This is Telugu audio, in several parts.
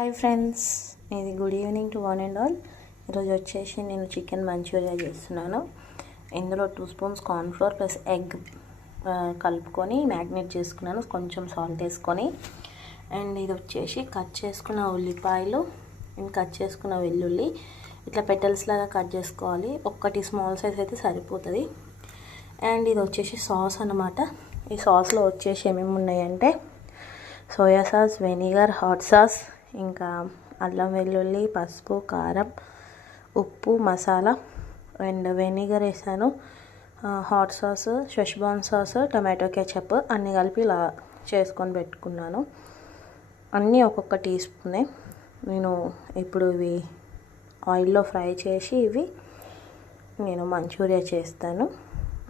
హాయ్ ఫ్రెండ్స్, ఇది good evening to one and all. ఈరోజు వచ్చేసి నేను చికెన్ మంచూరియా చేస్తున్నాను. ఇందులో 2 స్పూన్స్ కార్న్ఫ్లోర్ ప్లస్ ఎగ్ కలుపుకొని మ్యాగ్నేట్ చేసుకున్నాను, కొంచెం సాల్ట్ వేసుకొని. అండ్ ఇది వచ్చేసి కట్ చేసుకున్న ఉల్లిపాయలు అండ్ కట్ చేసుకున్న వెల్లుల్లి ఇట్లా పెటల్స్ లాగా కట్ చేసుకోవాలి. ఒక్కటి స్మాల్ సైజ్ అయితే సరిపోతుంది. అండ్ ఇది వచ్చేసి సాస్ అన్నమాట. ఈ సాస్లో వచ్చేసి ఏమేమి ఉన్నాయంటే soya sauce, vinegar, hot sauce, ఇంకా అల్లం వెల్లుల్లి, పసుపు, కారం, ఉప్పు, మసాలా అండ్ వెనిగర్ వేసాను, hot sauce, schezwan sauce, tomato ketchup అన్నీ కలిపి ఇలా చేసుకొని పెట్టుకున్నాను. అన్నీ ఒక్కొక్క టీ స్పూనే. నేను ఇప్పుడు ఇవి ఆయిల్లో ఫ్రై చేసి నేను మంచూరియా చేస్తాను.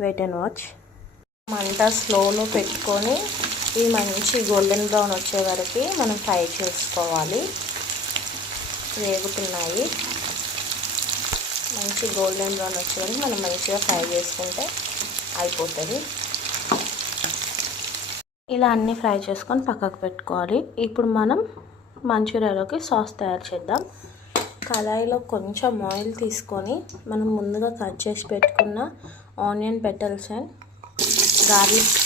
Wait and watch. మంట స్లోలో పెట్టుకొని ఇవి మంచి గోల్డెన్ బ్రౌన్ వచ్చే వరకు మనం ఫ్రై చేసుకోవాలి. వేగుతున్నాయి. మంచి గోల్డెన్ బ్రౌన్ వచ్చే వరకు మనం మంచిగా ఫ్రై చేసుకుంటే అయిపోతుంది. ఇలా అన్నీ ఫ్రై చేసుకొని పక్కకు పెట్టుకోవాలి. ఇప్పుడు మనం మంచూరియాలోకి సాస్ తయారు చేద్దాం. కళాయిలో కొంచెం ఆయిల్ తీసుకొని మనం ముందుగా కట్ చేసి పెట్టుకున్న ఆనియన్ పెటల్స్ అండ్ గార్లిక్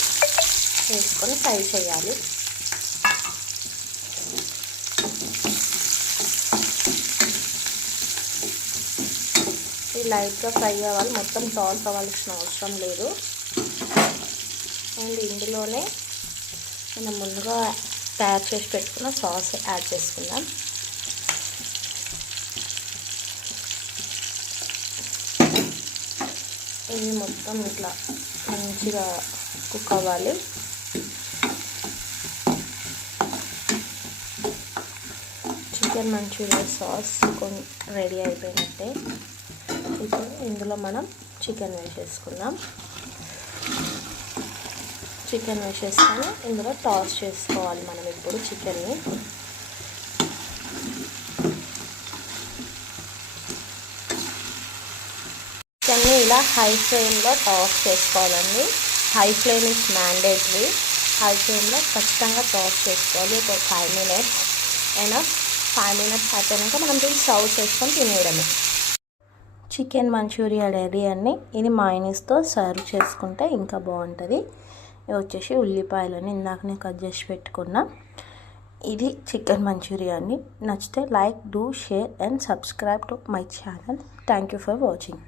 వేసుకొని ఫ్రై చేయాలి. ఇది లైట్గా ఫ్రై అవ్వాలి, మొత్తం టాస్ అవ్వాల్సిన అవసరం లేదు. అండ్ ఇందులోనే మనం ముందుగా తయారు చేసి పెట్టుకున్న సాస్ యాడ్ చేసుకుందాం. ఇది మొత్తం ఇట్లా మంచిగా కుక్ అవ్వాలి. చికెన్ మంచూరియా సాస్ రెడీ అయిపోయినట్టే. ఇప్పుడు ఇందులో మనం చికెన్ వేసేసుకుందాం. చికెన్ వేసేసుకొని ఇందులో టాస్ చేసుకోవాలి మనం ఇప్పుడు చికెన్ని. చికెన్ని ఇలా హై ఫ్లేమ్లో టాస్ చేసుకోవాలండి. High flame is mandatory. High ఫ్లేమ్లో ఖచ్చితంగా టాస్ చేసుకోవాలి. ఒక 5 minutes అయినా 5 minutes అయిపోయాక మనం దీన్ని సర్వ్ చేసుకొని తినేయడమే. చికెన్ మంచూరియా రెడీ అండి. ఇది మయోనీస్తో సర్వ్ చేసుకుంటే ఇంకా బాగుంటుంది. ఇది వచ్చేసి ఉల్లిపాయలని ఇందాకనే కట్ చేసి పెట్టుకున్నా. ఇది చికెన్ మంచూరియా అండి. నచ్చితే like, do, share and subscribe to my channel. Thank you for watching.